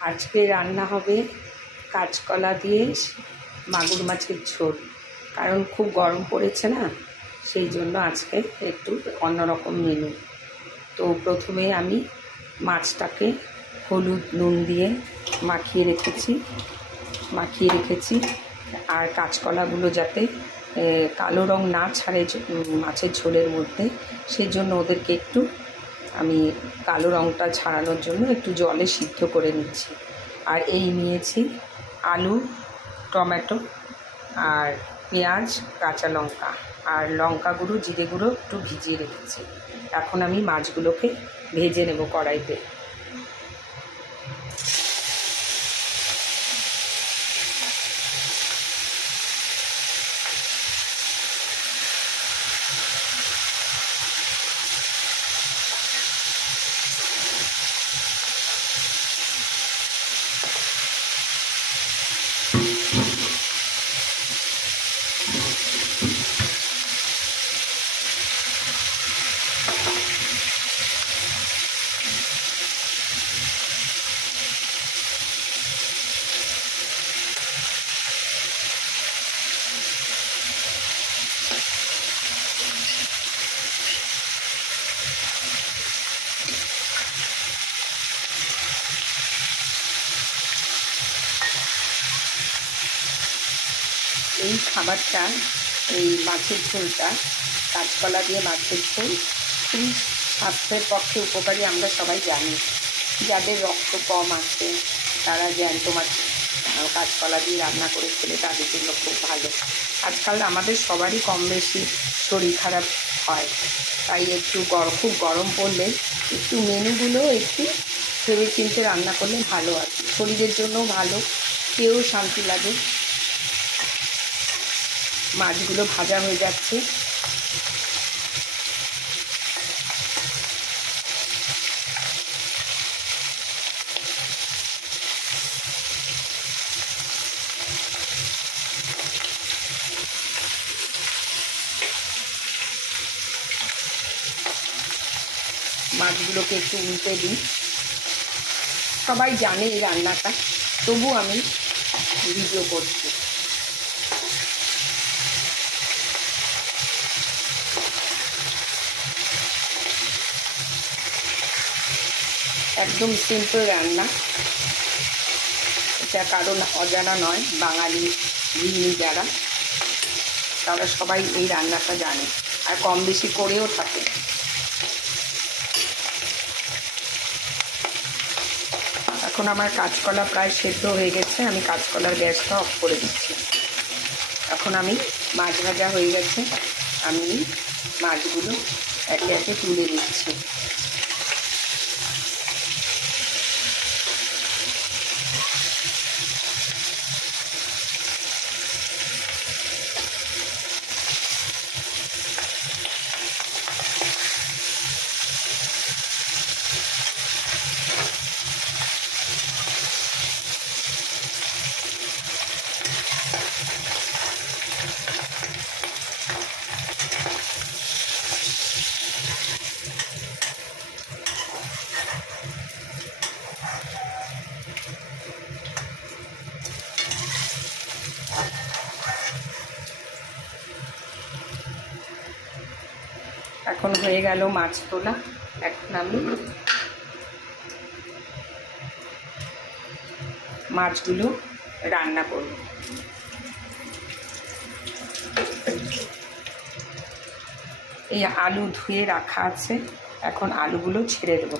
আজকে রান্না হবে কাঁচকলা দিয়ে মাগুর মাছের ঝোল। কারণ খুব গরম পড়েছে না, সেই জন্য আজকে একটু অন্যরকম মেনু। তো প্রথমে আমি মাছটাকে হলুদ নুন দিয়ে মাখিয়ে রেখেছি আর কাঁচকলাগুলো যাতে কালো রং না ছাড়ে মাছের ঝোলের মধ্যে, সেজন্য ওদেরকে একটু আমি কালো রঙটা ছাড়ানোর জন্য একটু জলে সিদ্ধ করে নিচ্ছি। আর এই নিয়েছি আলু, টমেটো আর পেঁয়াজ, কাঁচা লঙ্কা আর লঙ্কা গুঁড়ো, জিরে গুঁড়ো একটু ভিজিয়ে রেখেছি। এখন আমি মাছগুলোকে ভেজে নেব কড়াইতে। এই খাবারটা, এই মাছের ঝোলটা, কাঁচকলা দিয়ে মাছের ঝোল খুবই স্বাস্থ্যের পক্ষে উপকারী। আমরা সবাই জানি, যাদের রক্ত কম আছে তারা জ্যান্ত মাছ কাঁচকলা দিয়ে রান্না করে খেলে তাদের জন্য খুব ভালো। আজকাল আমাদের সবারই কম বেশি শরীর খারাপ হয়, তাই একটু খুব গরম পড়লে একটু মেনুগুলো একটু ভেবে চিন্তে রান্না করলে ভালো আছে, শরীরের জন্য ভালো, খেয়েও শান্তি লাগে। মাছগুলো ভাজা হয়ে যাচ্ছে। মাছগুলোকে একটু উল্টে দিই। সবাই জানে এই রান্নাটা, তবু আমি ভিডিও করছি। একদম সিম্পল রান্না, এটা কারণ অজানা নয়। বাঙালি গৃহিণী যারা, তারা সবাই এই রান্নাটা জানে আর কম বেশি করেও থাকে। এখন আমার কাঁচকলা প্রায় সেদ্ধ হয়ে গেছে, আমি কাঁচকলার গ্যাসটা অফ করে দিচ্ছি। এখন আমি মাছ ভাজা হয়ে গেছে, আমি মাছগুলো একে একে তুলে নিচ্ছি। এখন হয়ে গেল মাছ তোলা। এখন আমি মাছগুলো রান্না করব। এই আলু ধুয়ে রাখা আছে, এখন আলুগুলো ছেড়ে দেব।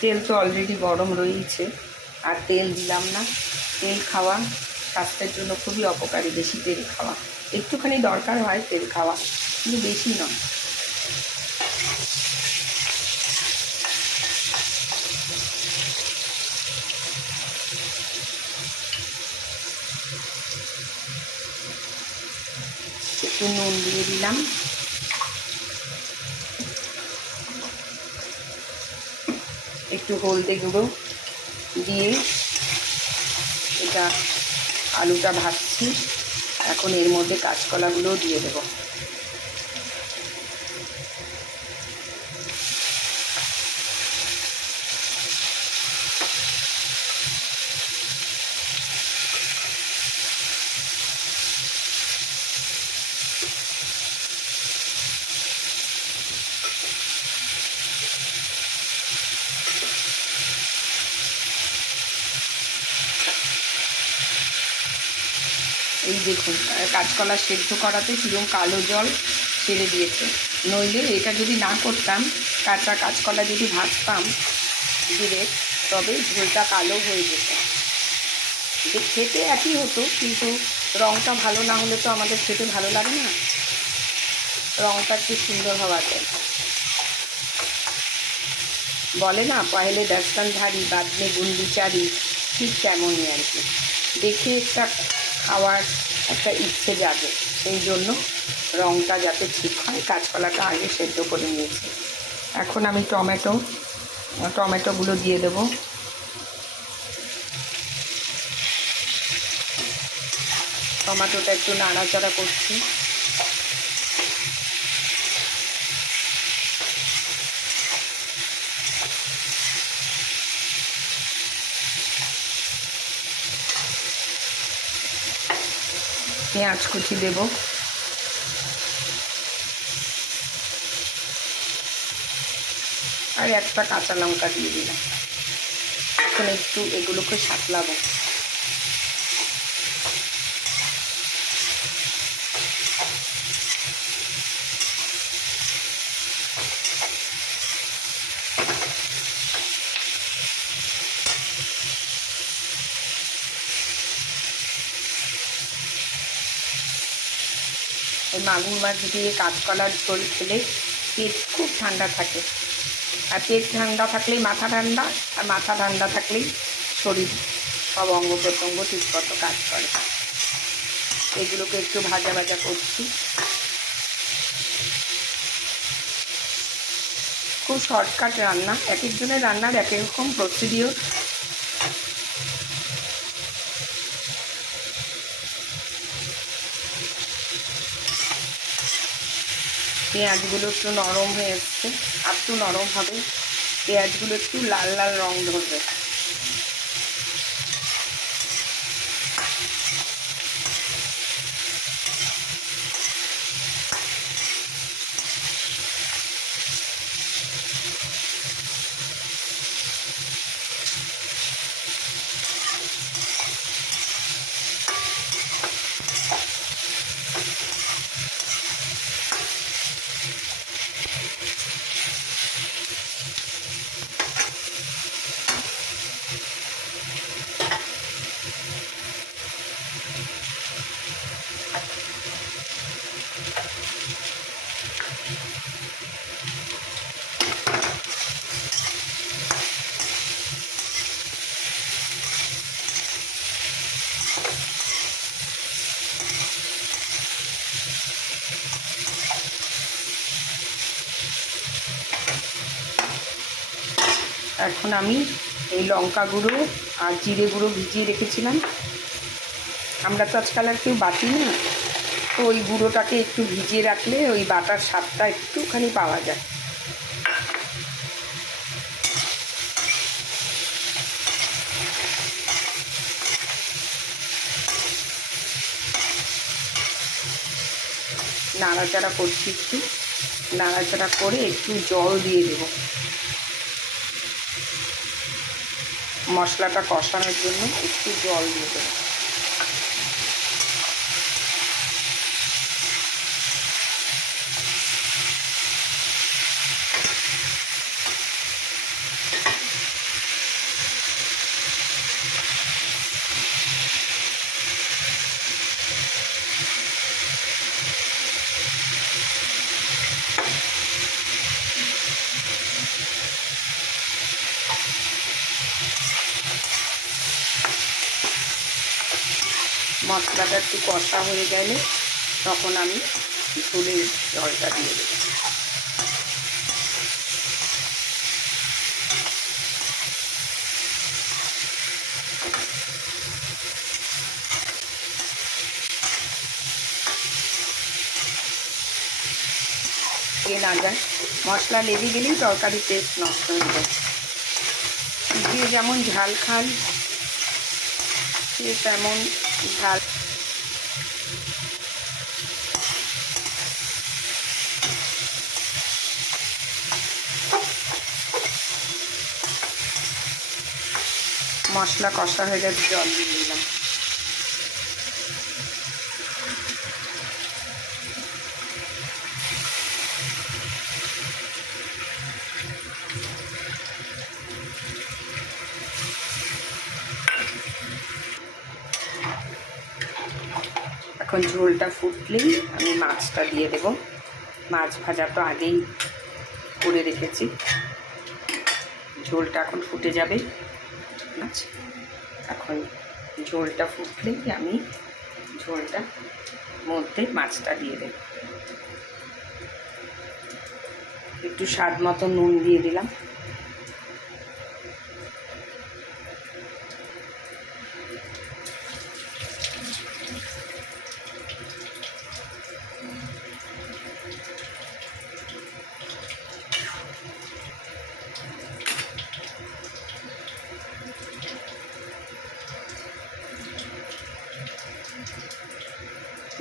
তেল তো অলরেডি গরম রয়েছে, আর তেল দিলাম না। তেল খাওয়া স্বাস্থ্যের জন্য খুবই অপকারী। বেশি তেল খাওয়া, একটুখানি দরকার হয় তেল খাওয়া, কিন্তু বেশি নয়। একটু নুন দিয়ে দিলাম, একটু হলদে গুঁড়ো দিয়ে এটা আলুটা ভাজছি। এখন এর মধ্যে কাঁচকলাগুলোও দিয়ে দেব। এই দেখুন কাঁচকলা সেদ্ধ করাতে কীরকম কালো জল ছেড়ে দিয়েছে। নইলে এটা যদি না করতাম, কাঁচা কাঁচকলা যদি ভাজতাম জিরে, তবে ঝোলটা কালো হয়ে যেত। যে খেতে একই হতো, কিন্তু রঙটা ভালো না হলে তো আমাদের খেতে ভালো লাগে না। রঙটা একটু সুন্দর হওয়া চাই। বলে না, পহেলে দর্শন ধারি বাদ মে গুন্ডিচারি, ঠিক তেমনই আর কি। দেখে একটা খাওয়ার একটা ইচ্ছে জাগে, সেই জন্য রঙটা যাতে ঠিক হয় কাঁচকলাটা আগে সেদ্ধ করে নিয়েছি। এখন আমি টমেটোগুলো দিয়ে দেবো। টমেটোটা একটু নাড়াচাড়া করছি। পেঁয়াজ কুচি দেব। আর একটা কাঁচা লঙ্কা দিয়ে দিলাম। এখন একটু এগুলোকে সাঁতলাবো। এই মাগুর মাছ দিয়ে কাঁচকলার ঝোল খেলে পেট খুব ঠান্ডা থাকে। আর পেট ঠান্ডা থাকলেই মাথা ঠান্ডা, আর মাথা ঠান্ডা থাকলেই শরীর সব অঙ্গ প্রত্যঙ্গ ঠিকমতো কাজ করে। এগুলোকে একটু ভাজা ভাজা করছি। খুব শর্টকাট রান্না, এক একজনের রান্নার এক এক রকম প্রসিডিওর। পেঁয়াজগুলো একটু নরম হয়ে এসছে, আর একটু নরম হবে। পেঁয়াজগুলো একটু লাল লাল রং ধরবে। এখন আমি এই লঙ্কা গুঁড়ো আর জিরে গুঁড়ো ভিজিয়ে রেখেছিলাম। আমরা তো আজকাল আর কেউ বাটি না, তো ওই গুঁড়োটাকে একটু ভিজিয়ে রাখলে ওই বাটার স্বাদটা একটুখানি পাওয়া যায়। নাড়াচাড়া করছি, একটু নাড়াচাড়া করে একটু জল দিয়ে দেব মশলাটা কষানোর জন্য। একটু জল দিয়ে দেবো। মশলাটা একটু কষা হয়ে গেলে তখন আমি ঝোলের জলটা দিয়ে দেব। না যায়, মশলা লেগে গেলেই তরকারি টেস্ট নষ্ট হয়ে যায়। যে যেমন ঝাল খান সে তেমন ঝাল। মশলা কষা হয়ে গেছে, জল দিয়ে দিলাম। এখন ঝোলটা ফুটলেই আমি মাছটা দিয়ে দেব। মাছ ভাজা তো আগেই করে রেখেছি। ঝোলটা এখন ফুটে যাবে। মাছ এখন ঝোলটা ফুটলেই আমি ঝোলটা মধ্যে মাছটা দিয়ে দেব। একটু স্বাদ মতো নুন দিয়ে দিলাম।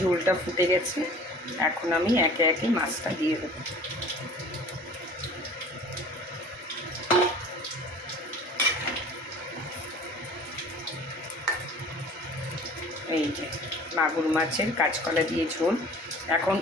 ঝোলটা ফুটে গেছে, এখন আমি একে একে মাছটা দিয়ে দেব। এই যে মাগুর মাছের কাঁচকলা দিয়ে ঝোল। এখন